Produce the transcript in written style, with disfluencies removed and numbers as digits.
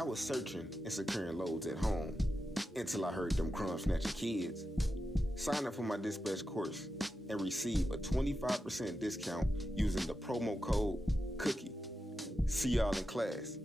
I was searching and securing loads at home until I heard them crumb snatching kids. Sign up for my dispatch course and receive a 25% discount using the promo code COOKIE. See y'all in class.